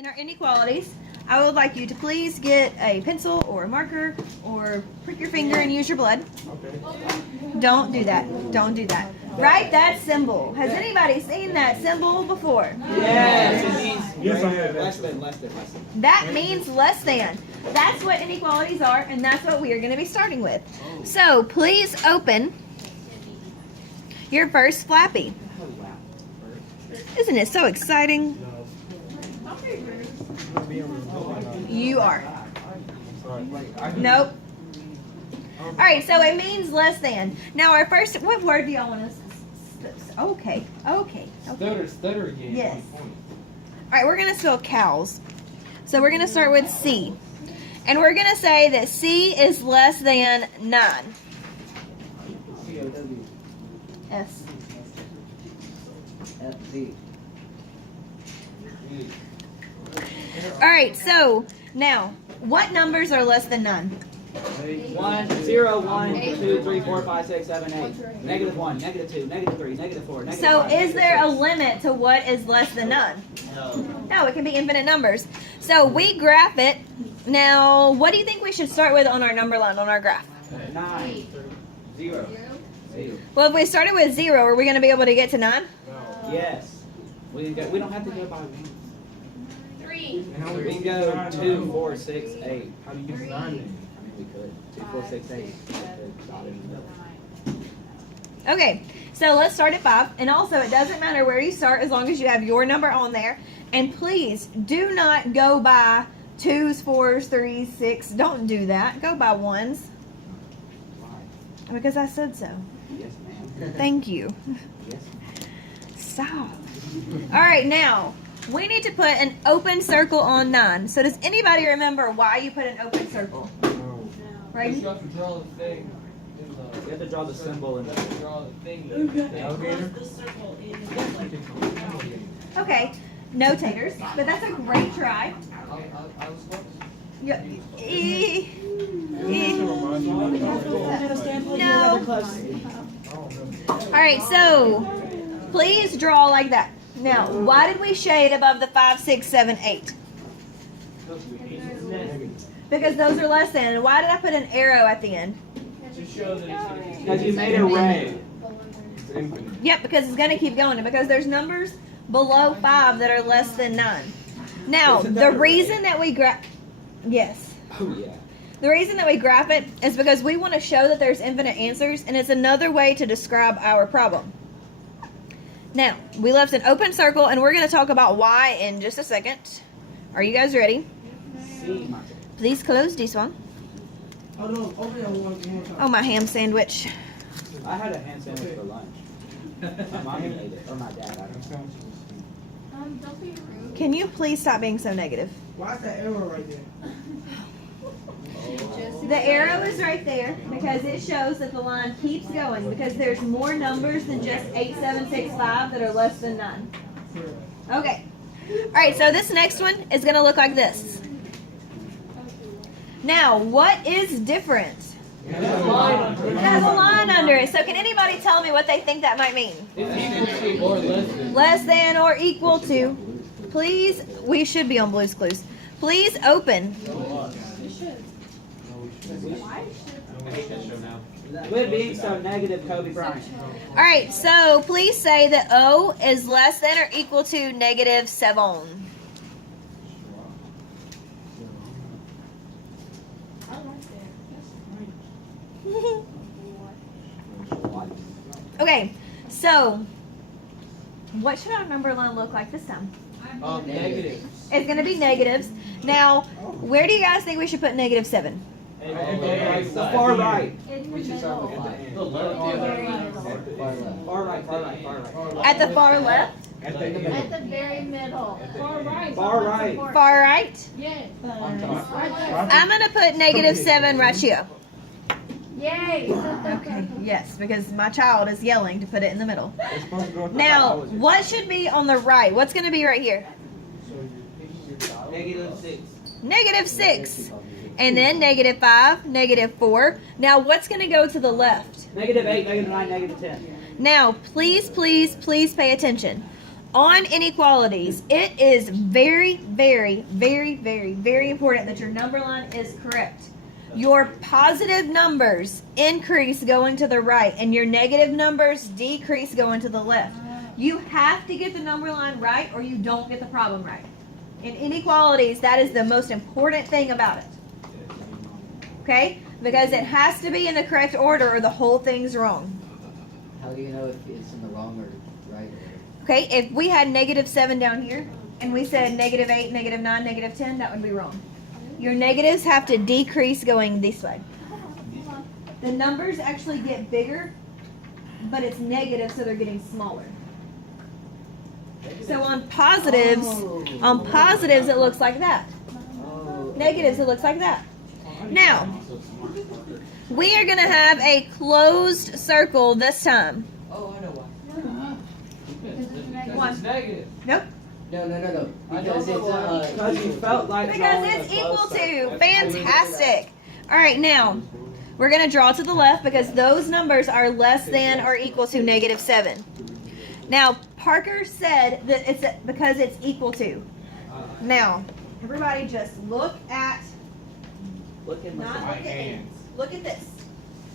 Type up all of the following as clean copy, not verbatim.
In our inequalities, I would like you to please get a pencil or a marker or prick your finger and use your blood. Okay. Don't do that. Don't do that. Write that symbol. Has anybody seen that symbol before? Yes. Yes, I have. Less than. That means less than. That's what inequalities are, and that's what we are going to be starting with. So please open your first Flappy. Isn't it so exciting? You are. Nope. All right, so it means less than. Now our first, what word do y'all want to? Okay. Stutter again. Yes. All right, we're gonna spell cows. So we're gonna start with C, and we're gonna say that C is less than 9. S. All right, so now what numbers are less than 9? 1, 0, 1, 2, 3, 4, 5, 6, 7, 8. -1, -2, -3, -4, -5. So is there a limit to what is less than 9? No, it can be infinite numbers. So we graph it. Now, what do you think we should start with on our number line on our graph? 9, 0. Well, if we started with 0, are we going to be able to get to 9? Yes. We don't have to go by ones. 3. We can go 2, 4, 6, 8. How do you get to 9 then? I mean, we could. 2, 4, 6, 8. Okay, so let's start at 5. And also, it doesn't matter where you start as long as you have your number on there. And please, do not go by 2s, 4s, 3s, 6. Don't do that. Go by 1s. Why? Because I said so. Yes, ma'am. Thank you. Yes. Stop. All right, now, we need to put an open circle on 9. So does anybody remember why you put an open circle? Right? You have to draw the thing. You have to draw the symbol in the Draw the thing. Alligator? Okay, notators, but that's a great try. I was close. Yeah. No. No. All right, so please draw like that. Now, why did we shade above the 5, 6, 7, 8? Because those are less than. And why did I put an arrow at the end? To show that it's going to keep Because you made a ray. It's infinite. Yep, because it's going to keep going. And because there's numbers below 5 that are less than 9. Now, Isn't that the a ray? reason that we graph... Yes. Oh, yeah. The reason that we graph it is because we want to show that there's infinite answers, and it's another way to describe our problem. Now, we left an open circle, and we're going to talk about why in just a second. Are you guys ready? See, Please close this one. Oh, my ham sandwich. I had a hand sandwich for lunch. My mom ate it, or my dad. I don't know. Don't be rude. Can you please stop being so negative? Why is that arrow right there? The arrow is right there because it shows that the line keeps going because there's more numbers than just 8, 7, 6, 5 that are less than 9. Okay. All right, so this next one is going to look like this. Now, what is different? It has a line under it. So can anybody tell me what they think that might mean? it's equal to or less than. Less than or equal to. Please, we should be on Blue's Clues. Please open. Quit being so negative, Kobe Bryant. All right, so please say that O is less than or equal to -7. Okay, so what should our number line look like this time? Negative. It's going to be negatives. Now, where do you guys think we should put -7? The far right. In the middle. The left. Far right. At the far left? At the very middle. Far right. Far right. Far right? Yes. I'm going to put -7 right here. Yay. Okay, yes, because my child is yelling to put it in the middle. It's supposed to go to Now, what should be on the right? What's going to be right here? -6. And then -5, -4. Now, what's going to go to the left? -8, -9, -10. Now, please, please, please pay attention. on inequalities, it is very, very, very, very, very important that your number line is correct. Your positive numbers increase going to the right, and your negative numbers decrease going to the left. You have to get the number line right, or you don't get the problem right. In inequalities, that is the most important thing about it. Okay? Because it has to be in the correct order, or the whole thing's wrong. How do you know if it's in the wrong or right order? Okay, if we had -7 down here, and we said -8, -9, -10, that would be wrong. Your negatives have to decrease going this way. The numbers actually get bigger, but it's negative, so they're getting smaller. So on positives, it looks like that. Negatives, it looks like that. Now, we are going to have a closed circle this time. Oh, I know why. Because it's negative. Nope. No. Because Because you felt like Because drawing it's a equal close to. circle. Fantastic. All right, now, we're going to draw to the left because those numbers are less than or equal to -7. Now, Parker said that it's because it's equal to. Now, everybody just look at, Look at not my look at me. Look at this.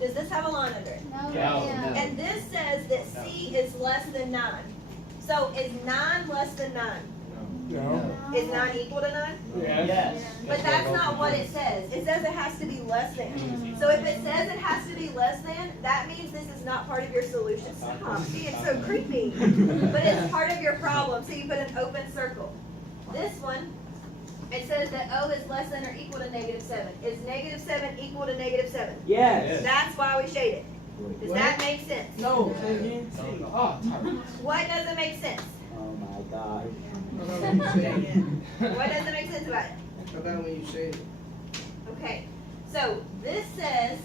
Does this have a line under it? No, Yeah. yeah. And this says that C is less than 9. So is 9 less than 9? No. Is 9 equal to 9? Yes. But that's not what it says. It says it has to be less than. So if it says it has to be less than, that means this is not part of your solution. Stop. See, it's so creepy. But it's part of your problem. So you put an open circle. This one, it says that O is less than or equal to -7. Is -7 equal to -7? Yes. That's why we shade it. Does that make sense? No. Say again. Oh, sorry. What doesn't make sense? Oh my God. When you say it. What doesn't make sense about it? About when you say it. Okay, so this says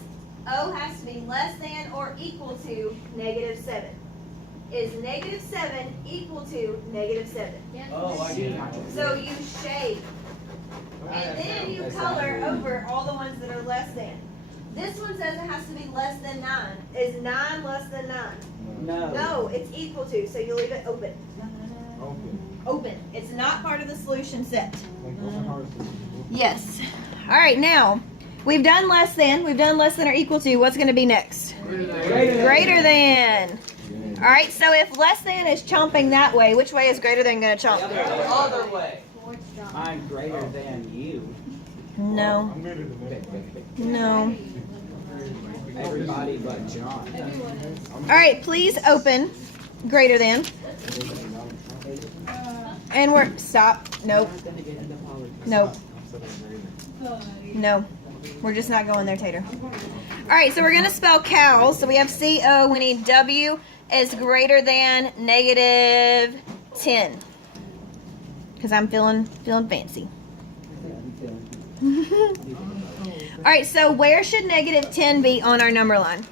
O has to be less than or equal to -7. Is -7 equal to -7? Yes, Oh, I get it. So you shade. And then you color over all the ones that are less than. This one says it has to be less than 9. Is 9 less than 9? No. No, it's equal to, so you leave it open. Okay. Open. It's not part of the solution set. Like open heart. Yes. All right, now, we've done less than or equal to. What's going to be next? Greater than. All right, so if less than is chomping that way, which way is greater than going to chomp? The other way. I'm greater than you. No. I'm better than that. No. Everybody but John. All right, please open greater than. And we're, stop. Nope. Nope. No. We're just not going there, Tater. All right, so we're going to spell cows. So we have C-O. We need W is greater than -10. Because I'm feeling fancy. All right, so where should -10 be on our number line?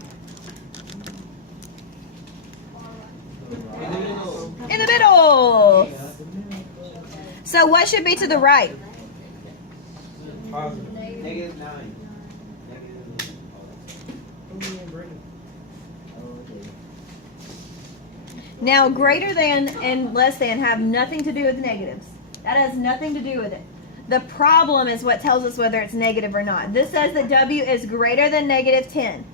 In the middle. So what should be to the right? Positive. -9. Now, greater than and less than have nothing to do with negatives. That has nothing to do with it. The problem is what tells us whether it's negative or not. This says that W is greater than -10.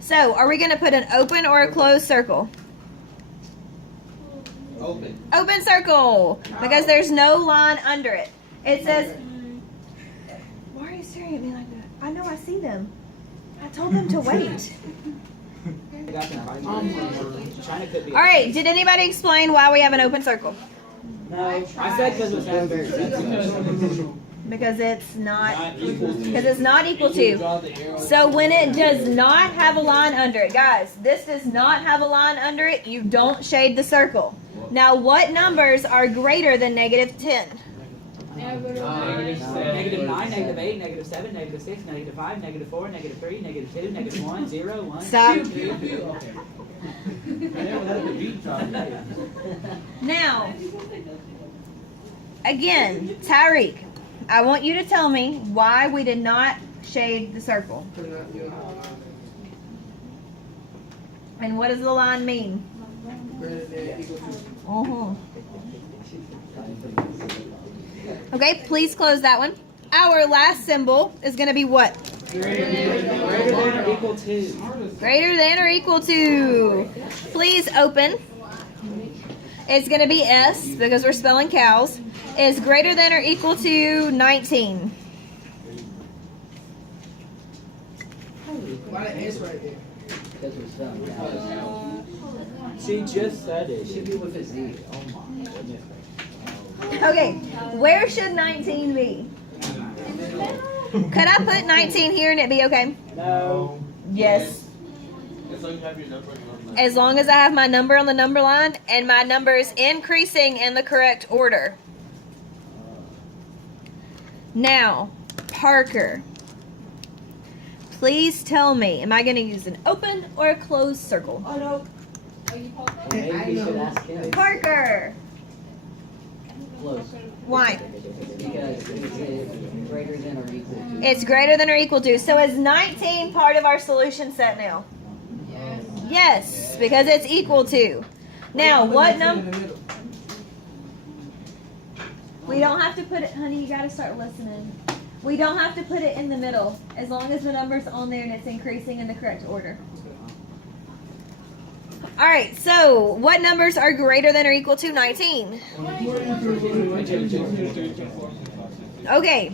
So, are we going to put an open or a closed circle? Open. Open circle, because there's no line under it. It says, why are you staring at me like that? I know I see them. I told them to wait. China could be. All right, did anybody explain why we have an open circle? No. I said because it was very sensitive. Because it's not equal to. because it's not equal to. Draw the arrow. So when it does not have a line under it, guys, this does not have a line under it, you don't shade the circle. Now, what numbers are greater than -10? -9, -8, -7, -6, -5, -4, -3, -2, -1, 0, 1. Stop. Okay. I never had a beat drop. Now, again, Tyreek, I want you to tell me why we did not shade the circle. And what does the line mean? Greater than equal to. Uh-huh. Okay, please close that one. Our last symbol is going to be what? Greater than or equal to. Greater than or equal to. Please open. It's going to be S because we're spelling cows. Is greater than or equal to 19. Why the S right there? Because we're spelling cows. She just said It should it. be with a Z. Oh my goodness. Okay, where should 19 be? Could I put 19 here and it be okay? No. Yes. As long as you have your number on As long as I have my number on the number line and my number is increasing in the correct order. Now, Parker, please tell me, am I going to use an open or a closed circle? Oh no. Maybe you should ask him. Parker, Close. why? Because it's greater than or equal to. It's greater than or equal to. So is 19 part of our solution set now? Yes, because it's equal to. Now, what number? We don't have to put it, honey, you gotta start listening. We don't have to put it in the middle, as long as the number's on there and it's increasing in the correct order. Alright, so what numbers are greater than or equal to 19? Okay,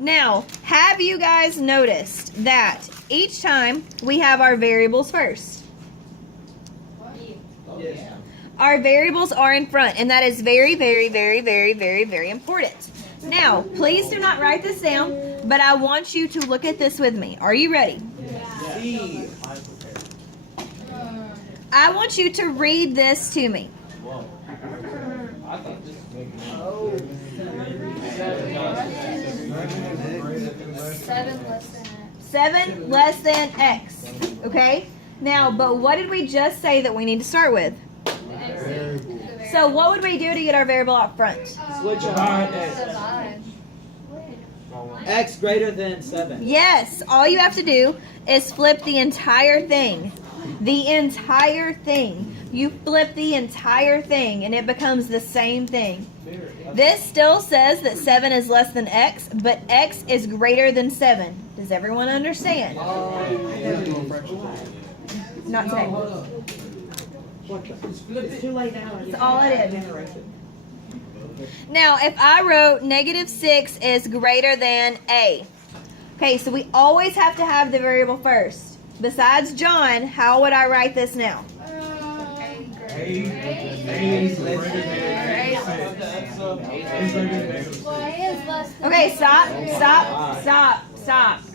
now, have you guys noticed that each time we have our variables first? Yes. Our variables are in front, and that is very, very, very, very, very, very important. Now, please do not write this down, but I want you to look at this with me. Are you ready? C. I want you to read this to me. I thought this Seven less than 7 less than X. Okay? Now, but what did we just say that we need to start with? So what would we do to get our variable out front? Switch on X. Divide. X greater than 7. Yes, all you have to do is flip the entire thing. The entire thing. You flip the entire thing and it becomes the same thing. This still says that 7 is less than X, but X is greater than 7. Does everyone understand? Not today. It's too late now. That's all it is. Now, if I wrote -6 is greater than A. Okay, so we always have to have the variable first. Besides John, how would I write this now? Okay, stop.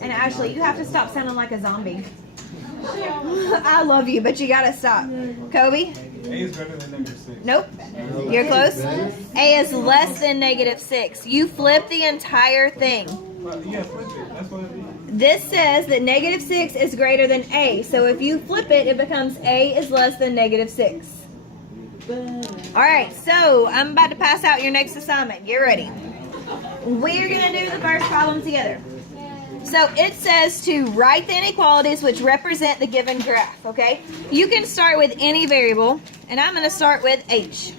And Ashley, you have to stop sounding like a zombie. I love you, but you gotta stop. Kobe? A is greater than -6. Nope. You're close. A is less than -6. You flip the entire thing. Yeah, flip it. That's what it is. This says that -6 is greater than A. So if you flip it, it becomes A is less than -6. Alright, so I'm about to pass out your next assignment. Get ready. We're going to do the first problem together. So it says to write the inequalities which represent the given graph, okay? You can start with any variable, and I'm going to start with H.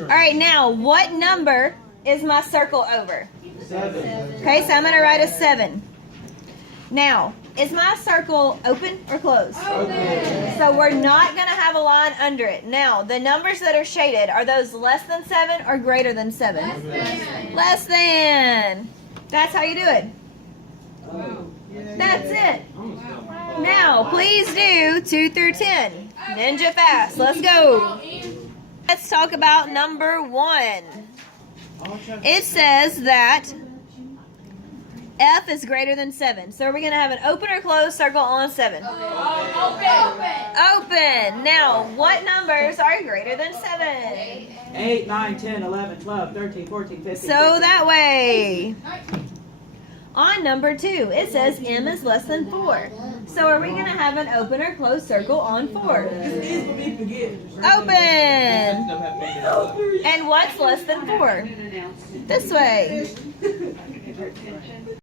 Alright, now, what number is my circle over? 7. Okay, so I'm going to write a 7. Now, is my circle open or closed? Open. So we're not going to have a line under it. Now, the numbers that are shaded, are those less than 7 or greater than 7? Less than. That's how you do it. That's it. Now, please do 2 through 10. Ninja fast. Let's go. Let's talk about number 1. It says that F is greater than 7. So are we going to have an open or closed circle on 7? Open. Now, what numbers are greater than 7? 8, 9, 10, 11, 12, 13, 14, 15. So that way. On number 2, it says M is less than 4. So are we going to have an open or closed circle on 4? Open. And what's less than 4? This way.